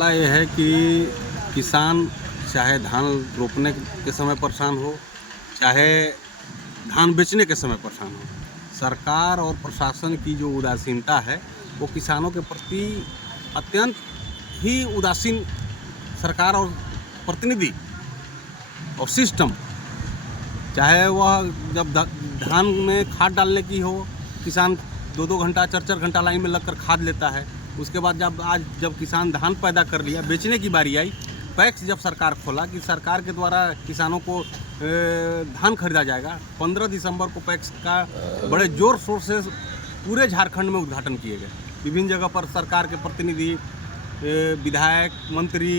मसला ये है कि किसान चाहे धान रोपने के समय परेशान हो, चाहे धान बेचने के समय परेशान हो, सरकार और प्रशासन की जो उदासीनता है वो किसानों के प्रति अत्यंत ही उदासीन सरकार और प्रतिनिधि और सिस्टम, चाहे वह जब धान में खाद डालने की हो, किसान 2-2 घंटा 4-4 घंटा लाइन में लगकर खाद लेता है। उसके बाद जब किसान धान पैदा कर लिया, बेचने की बारी आई, पैक्स जब सरकार खोला कि सरकार के द्वारा किसानों को धान खरीदा जाएगा, 15 दिसंबर को पैक्स का बड़े जोर शोर से पूरे झारखंड में उद्घाटन किए गए। विभिन्न जगह पर सरकार के प्रतिनिधि, विधायक, मंत्री,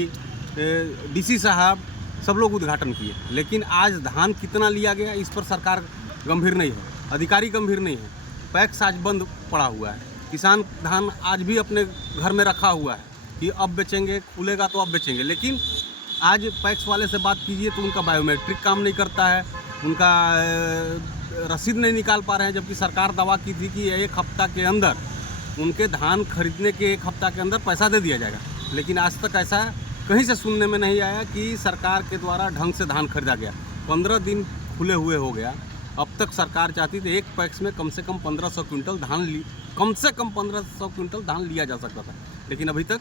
डीसी साहब सब लोग उद्घाटन किए, लेकिन आज धान कितना लिया गया इस पर सरकार गंभीर नहीं है, अधिकारी गंभीर नहीं है। पैक्स आज बंद पड़ा हुआ है, किसान धान आज भी अपने घर में रखा हुआ है कि अब बेचेंगे, खुलेगा तो अब बेचेंगे। लेकिन आज पैक्स वाले से बात कीजिए तो उनका बायोमेट्रिक काम नहीं करता है, उनका रसीद नहीं निकाल पा रहे हैं, जबकि सरकार दावा की थी कि 1 हफ्ता के अंदर उनके धान खरीदने के 1 हफ्ता के अंदर पैसा दे दिया जाएगा। लेकिन आज तक ऐसा कहीं से सुनने में नहीं आया कि सरकार के द्वारा ढंग से धान खरीदा गया। 15 दिन खुले हुए हो गया, अब तक सरकार चाहती थी एक पैक्स में कम से कम 1500 क्विंटल धान लिया जा सकता था, लेकिन अभी तक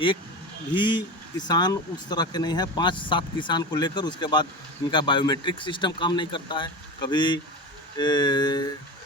एक भी किसान उस तरह के नहीं है। 5-7 किसान को लेकर उसके बाद इनका बायोमेट्रिक सिस्टम काम नहीं करता है, कभी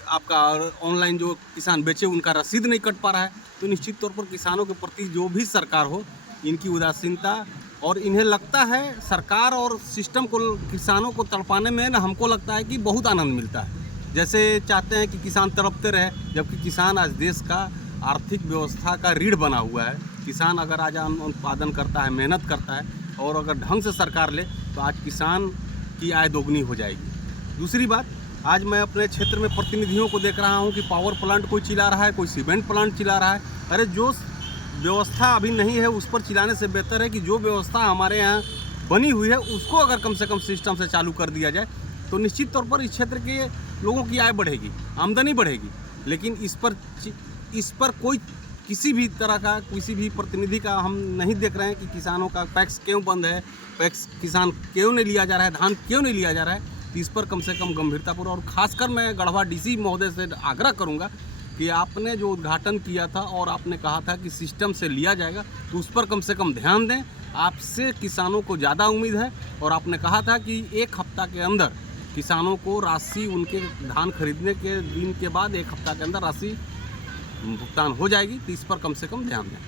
आपका ऑनलाइन जो किसान बेचे उनका रसीद नहीं कट पा रहा है। तो निश्चित तौर पर किसानों के प्रति जो भी सरकार हो, इनकी उदासीनता, और इन्हें लगता है सरकार और सिस्टम को किसानों को तड़पाने में ना, हमको लगता है कि बहुत आनंद मिलता है। जैसे चाहते हैं कि किसान तड़पते रहे, जबकि किसान आज देश का आर्थिक व्यवस्था का रीढ़ बना हुआ है। किसान अगर आज उत्पादन करता है, मेहनत करता है और अगर ढंग से सरकार ले तो आज किसान की आय दोगुनी हो जाएगी। दूसरी बात, आज मैं अपने क्षेत्र में प्रतिनिधियों को देख रहा हूँ कि पावर प्लांट कोई चिल्ला रहा है, कोई सीमेंट प्लांट चिल्ला रहा है। अरे जो व्यवस्था अभी नहीं है उस पर चिल्लाने से बेहतर है कि जो व्यवस्था हमारे यहाँ बनी हुई है उसको अगर कम से कम सिस्टम से चालू कर दिया जाए तो निश्चित तौर पर इस क्षेत्र के लोगों की आय बढ़ेगी, आमदनी बढ़ेगी। लेकिन इस पर कोई किसी भी तरह का, किसी भी प्रतिनिधि का हम नहीं देख रहे हैं कि किसानों का पैक्स क्यों बंद है, पैक्स किसान क्यों नहीं लिया जा रहा है, धान क्यों नहीं लिया जा रहा है। इस पर कम से कम गंभीरतापूर्वक, और खासकर मैं गढ़वा डीसी महोदय से आग्रह करूंगा कि आपने जो उद्घाटन किया था और आपने कहा था कि सिस्टम से लिया जाएगा, तो उस पर कम से कम ध्यान दें। आपसे किसानों को ज़्यादा उम्मीद है, और आपने कहा था कि 1 हफ्ता के अंदर किसानों को राशि, उनके धान खरीदने के दिन के बाद 1 हफ्ता के अंदर राशि भुगतान हो जाएगी। तो इस पर कम से कम ध्यान दें।